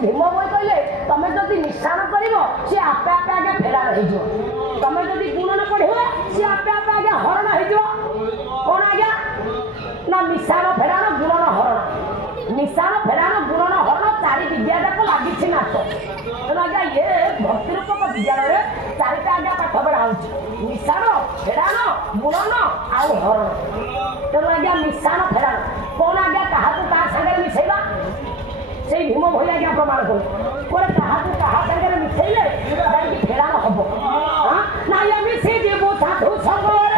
भीम भाई कहले तुम जदि मिश्रण कर सी आपे आपे आगे फेरार हो तुम जदि गुणन पढ़ सी आपे आपे आगे हरण हो कौन आज्ञा ना मिश्रण फेराण गुणन हरण मिश्रण फेराण गुणन हरण चारि विद्या जाक लगी नाच तेना आज्ञा ये भक्ति रूपक विद्यालय चारिटा आज्ञा पाठ पढ़ा हो मिश्रण फेराण गुणन आउ हरण तेणु आज्ञा मिश्रण फेराण कौन आज्ञा क्या सागर मिसेवा से भीम भाई आज्ञा प्रमाण करे क्या सागर मिसेले फेराण हम ना मिसे देव साधु संगरे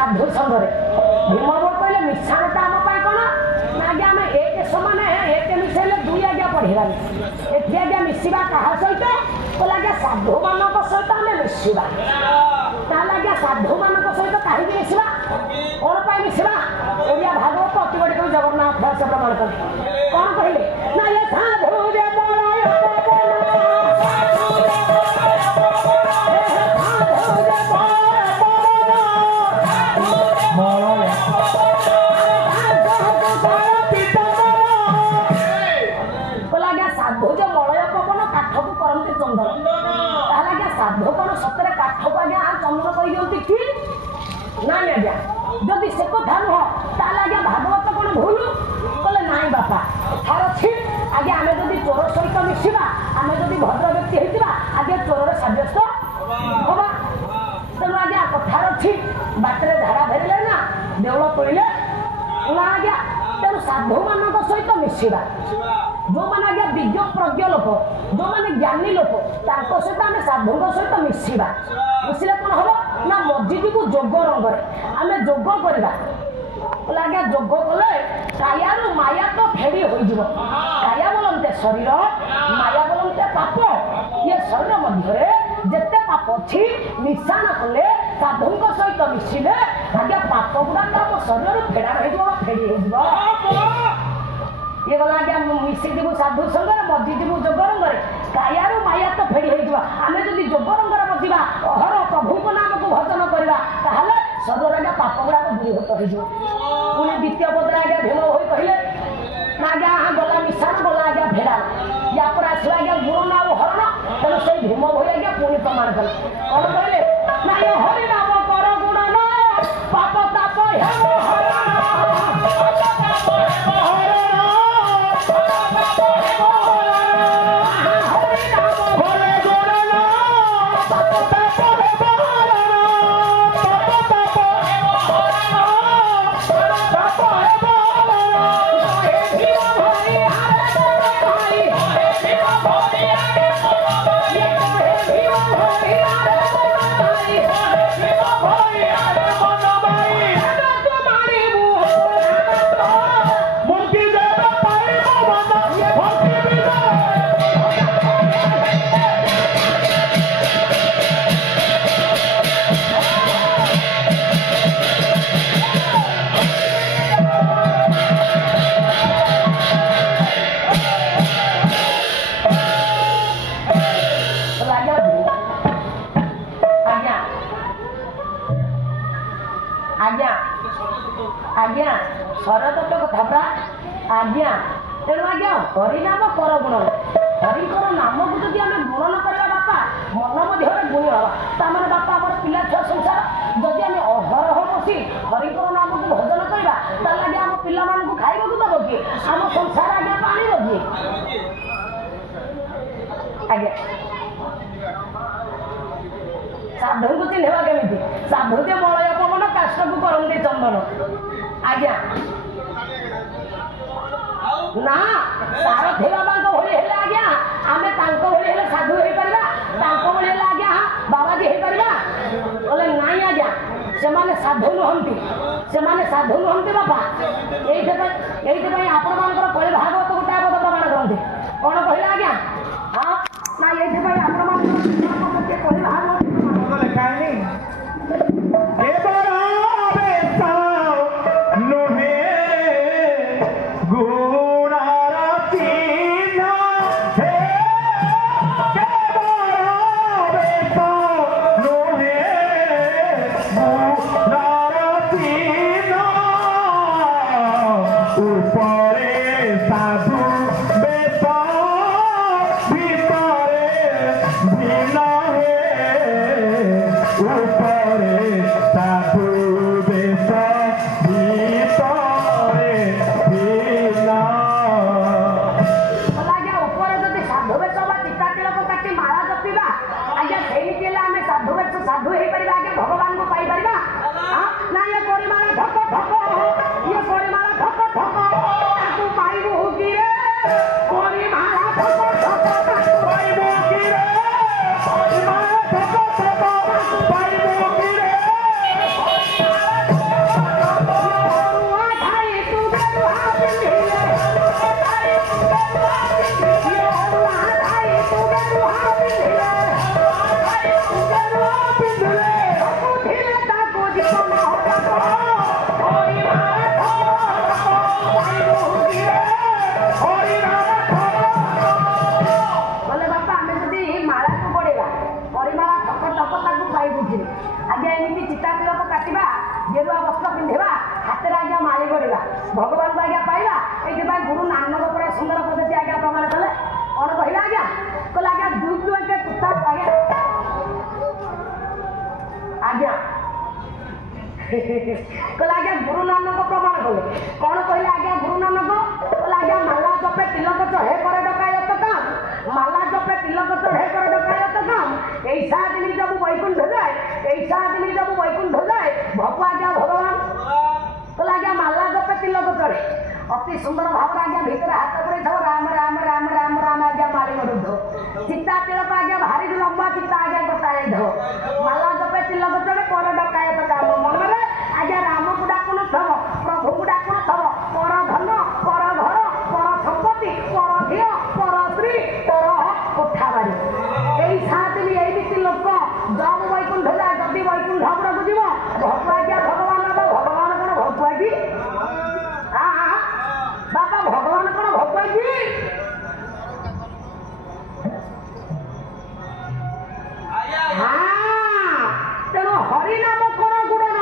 साधु संघरे भीम कहले मिश्रणता आम कौन ना आज्ञा आम एक समान एक मिसेले दुई आज्ञा पढ़ा एटी आज्ञा मिसवा क्या सहित कहले आज्ञा साधु मान सहित आम मिसवा आज्ञा साधु मान सहित कहीं मिसवा कौन पर मिसवा ओडिया भागवत अति बड़ी कवि जगन्नाथ दास प्रमाण कले कौन कहले ना ये साधु साधु कौन सतरे काठ को आज्ञा चंदन कर कि ना आज्ञा जदि से कथा नुह ताल आज्ञा भागवत कौन भूल कहले ना बापा थार अच्छी आज्ञा आम जब चोर सहित मिसवा आम जब भद्र व्यक्ति होता आज्ञा चोर सब्यस्त हवा तेणु आज्ञा कथार अच्छी बाटर झाड़ा फेरले ना देवल पड़े ना आज्ञा तेणु साधु मान सहित मिसवा जो मैंने आज्ञा विज्ञ प्रज्ञ लोक जो मैंने ज्ञानी लोक सहित आम साधु सहित मिसवा मिसले कौन हम ना मस्जिद को जोग रंग आम जोग करवा आज्ञा जोग कले काया माया तो फेरी हो काया बोलते शरीर माया बोलते पाप ये शरीर मध्य जिते पाप अच्छी मिशाण कले साधु सहित मिसिले आज्ञा पाप गुड़ाक आम शरीर फेरार हो फेरी हो ये गला आज्ञा मिसेदेव साधु संगर मस्जिदेव जोग रंग काया माया तो फेरी हो आम जब जोग रंग बजा अहर प्रभु को नाम को भजन करवा शरीर आज्ञा पाप गुड़ाक दूरीभूत हो पुणी द्वितीय पदर आज्ञा भीम भाई कहले आज्ञा गला मिशाण गला आज्ञा फेरार या पर आसला आज्ञा गुण नाम हरण तेणु से भीम भाई आज्ञा पुणी प्रमाण कले कौन कहले ना ये हरि नाम कर गुण पाप ताप आज्ञा शरद कथा पा आज्ञा तेणु आज्ञा हरिनाम कर गुण हरिकर नाम को जब आम गुणन करवा बापा मन मध्य गुण हवा तार बापा आम पिला छुआ संसार जदि आम अहरह बसी हरिकर नाम को भजन करवा ताल आम पिला खाइबा दब कि आम संसार आज्ञा पाण कि आज्ञा साधु को चिन्हवा केमी साधु जे मलय पवन काष्ट को करते चंदन आज्ञा ना सारथी बाबा भली हेले आज्ञा आम भली हेले साधु हो पारा भाई आज्ञा बाबाजी हो पारा बोले नाई आज्ञा ସେମାନେ ସାଧୁ ନୁହନ୍ତି, ସେମାନେ ସାଧୁ ନୁହନ୍ତି ବାପା। ଏଇଥିପାଇଁ ଆପଣମାନଙ୍କର କଳି ଭାଗବତ ଗୋଟେ ଆପଦ ପ୍ରମାଣ କରନ୍ତି। କ'ଣ କହିଲେ ଆଜ୍ଞା? ହଁ ନା ଏଇଥିପାଇଁ ଆପଣମାନଙ୍କର କଳି ଭାଗବତ ଲେଖା ହେଇନି। ସାଧୁ ହେଇପାରିବା ଆଜ୍ଞା, ଭଗବାନଙ୍କୁ ପାଇପାରିବା। ନା ଇଏ ପରିମାଣ ଠକ ଠକ, ଇଏ ପରିମାଣ ଠକ ଠକ, ତାକୁ ପାଇବୁ କିରେ? ପରିମାଣ ଠକ ଠକ, ତାକୁ ପାଇବୁ କିରେ? ପରିମାଣ ଠକ ଠକ, ତାକୁ ପାଇବୁ କିରେ? ଅରୁଆ ଖାଇ ତୁ ଗେରୁଆ ପିନ୍ଧିଲେ, ଅରୁଆ ଖାଇ ତୁ ଗେରୁଆ ପିନ୍ଧିଲେ, ଆଜ୍ଞା ଏମିତି ଚିତା ତିଳକ କାଟିବା, ଗେରୁଆ ବସ୍ତ୍ର ପିନ୍ଧିବା, ହାତରେ ଆଜ୍ଞା ମାଳି କରିବା, ଭଗବାନଙ୍କୁ ଆଜ୍ଞା ପାଇବା। ଏଇଥିପାଇଁ ଗୁରୁ ନାନକ ପୁରା ସୁନ୍ଦର ପଦ୍ଧତି ଆଜ୍ଞା ପ୍ରମାଣ କଲେ। କ'ଣ କହିଲେ ଆଜ୍ଞା? କହିଲେ ଆଜ୍ଞା ଦୁଇକୁ ଏକେ ପୁସ୍ତା ଆଜ୍ଞା ଆଜ୍ଞା କହିଲେ ଆଜ୍ଞା ଗୁରୁ ନାନକ ପ୍ରମାଣ କଲେ। କ'ଣ କହିଲେ ଆଜ୍ଞା ଗୁରୁ ନାନକ? କହିଲେ ଆଜ୍ଞା ମାଲା ଜପେ ତିଲକ ଚଢ଼େ করে ডকায়ত কাম, মালা জপে তিলক চढ़े করে ডকায়ত কাম। এই 7 দিন যাবো বৈকুণ্ঠ যায়, এই 7 দিন যাবো বৈকুণ্ঠ যায়, ভগু আজ্ঞা ভগবান। କହିଲେ ଆଜ୍ଞା ମାଲା ଜପେ ତିଲକ ଚଢ଼େ, ଅତି ସୁନ୍ଦର ଭାବରେ ଆଜ୍ଞା ଭିତରେ ହାତ ପୁରେଇଥିବ, ରାମ ରାମ ରାମ ରାମ ରାମ ଆଜ୍ଞା ମାଳି ମରୁଥିବ। ଚିତା ତିଳକ ଆଜ୍ଞା ଭାରି ଲମ୍ବା ଚିତା ଆଜ୍ଞା କଟା ଯାଇଥିବ। ମାଲା ଜପେ ତିଲକ ଚଢ଼େ করে ଡକାୟତ କାମ, ମନରେ ଆଜ୍ଞା ରାମକୁ ଡାକୁନଥିବ, ପ୍ରଭୁଙ୍କୁ ଡାକୁନଥିବ, ପର ଧନ ପର ଘର ପର ସମ୍ପତ୍ତି ପର ଝିଅ ପର ସ୍ତ୍ରୀ ପର କୋଠା ବାଡ଼ି। ଏଇ 7 ଦିନ ଏଇମିତି ଲୋକ ଜବ ବୈକୁଣ୍ଠ যায়, ଯଦି ବୈକୁଣ୍ଠ ଉପରକୁ ଯିବ ଭଗୁ ଆଜ୍ଞା ଭଗବାନ ହବ। ଭଗବାନ କ'ଣ ଭଗୁଆ କି? ବାପା ଭଗବାନ କ'ଣ ଭଗୁଆ କି? ତେଣୁ ହରିନାମ କର ଗୁଣନ,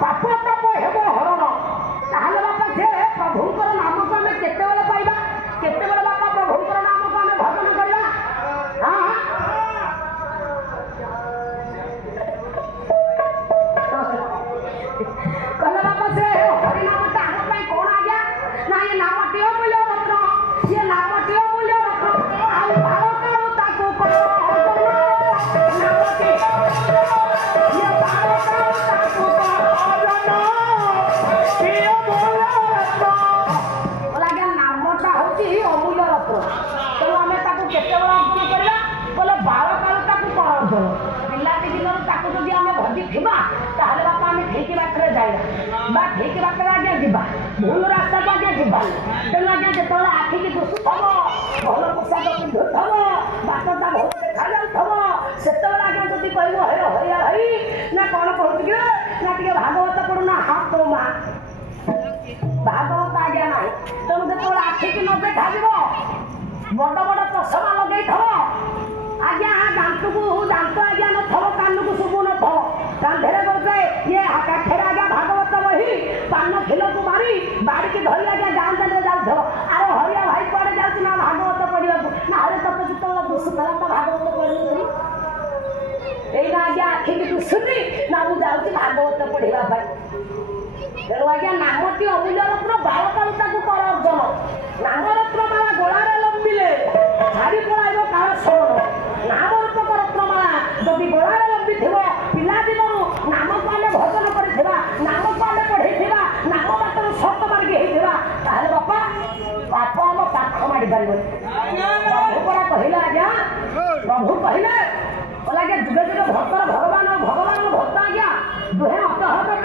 ପାପ ତାପ ହେବ ହରଣ। ତାହେଲେ ବାପା ସେ ପ୍ରଭୁଙ୍କର ନାମକୁ ଆମେ କେତେବେଳେ ପାଇବା? କେତେବେଳେ ବାପା ପ୍ରଭୁଙ୍କର ନାମକୁ ଆମେ ଭଜନ କରିବା? କହିଲେ ବାପା ସେ ହରିନାମଟା ଆମ ପାଇଁ କ'ଣ ଆଜ୍ଞା? ନା ଏ ନାମଟି ଅମୂଲ୍ୟ ରତ୍ନ, ଇଏ ନାମଟି ଅମୂଲ୍ୟ ରତ୍ନ। ଆଉ ଭାରତରୁ ତାକୁ କହିଲେ ଆଜ୍ଞା ନାମଟା ହଉଛି ଅମୂଲ୍ୟ ରତ୍ନ। ତେଣୁ ଆମେ ତାକୁ କେତେବେଳେ ଅର୍ପଣ କରିବା? କହିଲେ ବାଳକାଳୁ ତାକୁ କର ଅର୍ପଣ। ପିଲାଟି ଦିନରୁ ତାକୁ ଯଦି ଆମେ ଭଜିଥିବା ତାହେଲେ ବାପା ଆମେ ଠିକ ବାଟରେ ଯାଇବା, ବା ଠିକ ବାଟରେ ଆଜ୍ଞା ଯିବା, ଭୁଲ ରାସ୍ତାକୁ ଆଜ୍ଞା ଯିବାନି। ତେଣୁ ଆଜ୍ଞା ଯେତେବେଳେ ଆଖିକି ଦୁଷୁଥିବ, ଭଲ ପୋଷାକ ପିନ୍ଧୁଥିବ, ବାଟଟା ଭଲ ଦେଖାଯାଉଥିବ, ସେତେବେଳେ ଆଜ୍ଞା ଯଦି କହିବ ହେ ହରିଆ ଭାଇ ନା କ'ଣ କହୁଛୁ କି ନା ଟିକେ ଭାଗବତ ପଢୁନା, ହାତ ମା ଭାଗବତ ଆଜ୍ଞା ନାହିଁ। ତେଣୁ ଯେତେବେଳେ ଆଖିକି ନ ଦେଖାଯିବ, ବଡ଼ ବଡ଼ ଚଷମା ଲଗେଇଥିବ ଆଜ୍ଞା, ଦାନ୍ତ ଆଜ୍ଞା ନଥିବ, କାନକୁ ଶୁଭୁ ନଥିବ, କାନ୍ଧରେ ଗୋଟେ ଇଏ କାଠରେ ଆଜ୍ଞା ଭାଗବତ ବହି ପାନ ଖିଲକୁ ମାରି ବାଡ଼ିକି ଧରି ଆଜ୍ଞା ଗାଁ ଦାଣ୍ଡରେ ଯାଉଥିବ। ଆରେ ହରିଆ ଭାଇ କୁଆଡ଼େ ଯାଉଛି? ନା ଭାଗବତ ପଢିବାକୁ। ନା ଆରେ ତତେ ଯେତେବେଳେ ଦୁଷୁଥିଲା ତ ଭାଗବତ ପଢିଲି। ଏଇନା ଆଜ୍ଞା ଆଖିକି ଦୁଷୁନି, ନା ମୁଁ ଯାଉଛି ଭାଗବତ ପଢିବା ପାଇଁ। ତେଣୁ ଆଜ୍ଞା ନାମଟି ଅମୂଲ୍ୟ ରତ୍ନ, ବାଳକାଳୁ ତାକୁ କର ଅର୍ଜନ। ନାମରତ୍ନମାଳା ଗୋଳାରେ ଲମ୍ବିଲେ ଛାଡ଼ି ପଳାଇବ କାଳ ଶରଣ। ନାମରୂପକ ରତ୍ନମାଳା ଯଦି ଗୋଳାରେ ଲମ୍ବିଥିବ, ପିଲାଦିନରୁ ନାମକୁ ଆମେ ଭଜନ କରିଥିବା, ନାମକୁ ଆମେ ପଢେଇଥିବା, ନାମ ବାଟରୁ ସତ ମାର୍ଗୀ ହେଇଥିବା, ତାହେଲେ ବାପା ପାପ ଆମ ପାଖ ମାଡ଼ି ପାରିବନି। ପ୍ରଭୁ ପରା କହିଲେ ଆଜ୍ଞା, ପ୍ରଭୁ କହିଲେ ଆଜ୍ଞା ଯୁଗେ ଯୁଗେ ଭକ୍ତର ଭଗବାନ, ଭଗବାନ ଭକ୍ତ ଆଜ୍ଞା ଦୁହେଁ ଅପହୃତ